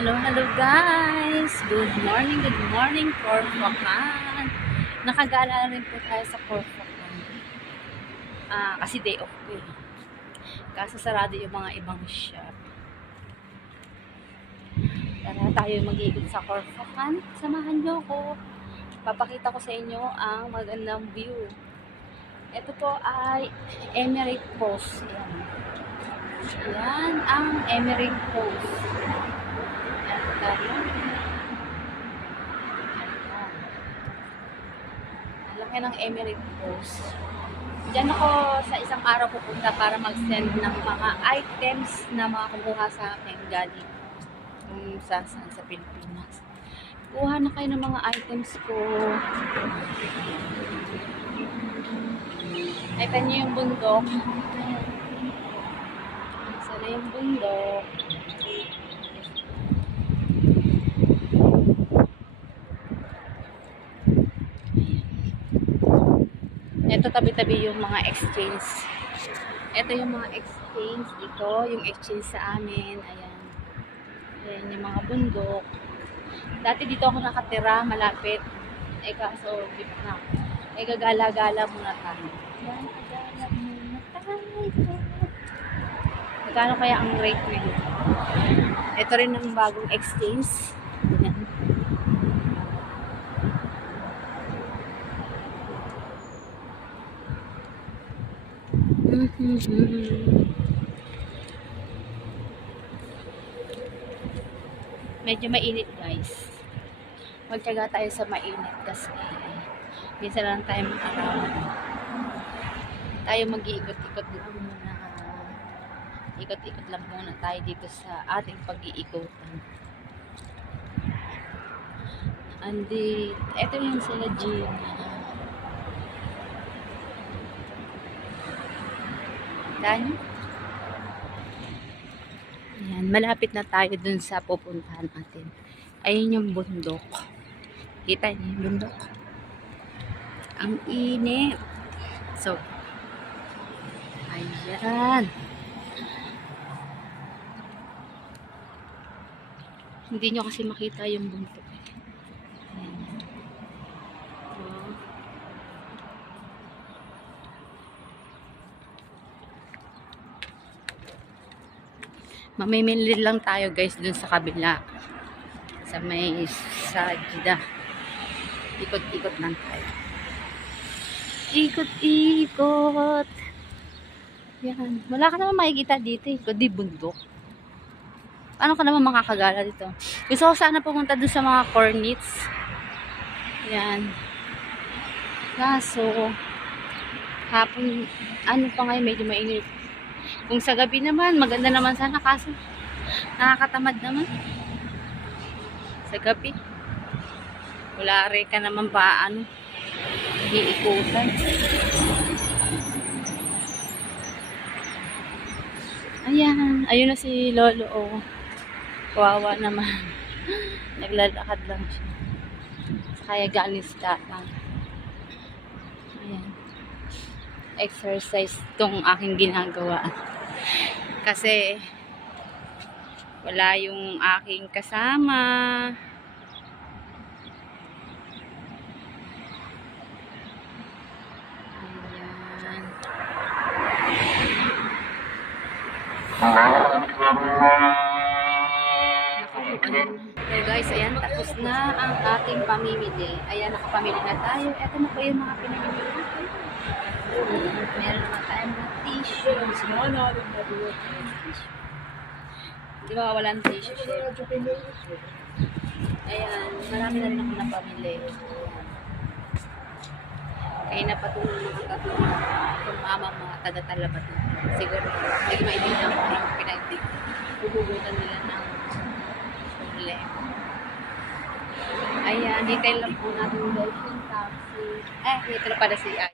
Hello, hello guys! Good morning Corfocan! Nakagala rin po tayo sa Corfocan. Kasi day off ko eh. Kaso sarado yung mga ibang shop. Tara tayo mag-iikot sa Corfocan. Samahan nyo ko. Papakita ko sa inyo ang magandang view. Ito po ay Emirate Post. Yan ang Emirate Post. Ang laki ng Emirate Post. Diyan ako sa isang araw pupunta para mag-send ng mga items na mga kumuha sa akin galing kung sa Pilipinas. Kuha na kayo ng mga items ko. Nakita niyo yung bundok. Sana yung bundok. Ito tabi-tabi yung mga exchange. Ito yung mga exchange. Ito yung exchange sa amin. Ayan. Ayan yung mga bundok. Dati dito ako nakatira, malapit. Kaso, na. Gagala-gala muna tayo. Ayan, gagala muna tayo. Magkano kaya ang rate ngayon? Ito rin ang bagong exchange. Ayan. Medyo mainit guys. Magtiyaga tayo sa mainit kasi minsan lang tayo makarawan. Tayo mag-iikot-ikot lang muna. Ikot-ikot lang muna tayo dito sa ating pag-iikotan. Andi, eto yung sila Gina. Dahil ayan, malapit na tayo dun sa pupuntahan natin. Ayun yung bundok. Kita niyo yung bundok? Ang init. So, ayan. Hindi nyo kasi makita yung bundok. Ayan. Oh. Mamimili lang tayo guys dun sa kabila. Sa may Sajida. Ikot-ikot lang tayo. Ikot-ikot. Yan. Wala ka naman makikita dito. Kundi bundok. Paano ka naman makakagala dito? Gusto ko sana pumunta dun sa mga cornets. Yan. Kaso, hapon, ano pa ngayon, medyo mainit. Kung sa gabi naman, maganda naman sana. Kaso, nakakatamad naman. Sa gabi. Wala rin ka naman pa, iikutan. Ayan. Ayun na si Lolo. Oh. Kawawa naman. Naglalakad lang siya. Kaya galing sa tatang. Ayan. Exercise tong aking ginagawa. Kasi wala yung aking kasama. Okay guys, ayan, tapos na ang ating pamimili. Ayan, nakapamili na tayo. Ito na po yung mga pinamili natin. Meron naman tayong mga tissues. Hindi ba walang tissues? Ayan, marami na rin ako napamili. Kaya napatuloy mga katulong kung mama mga taga-talabat na. Siguro, hindi maibilang ko ng pinagdig. Huhugutan nila ng problema. Ayan, detail lang po natin guys yung taxi. Dito na pala si Ay.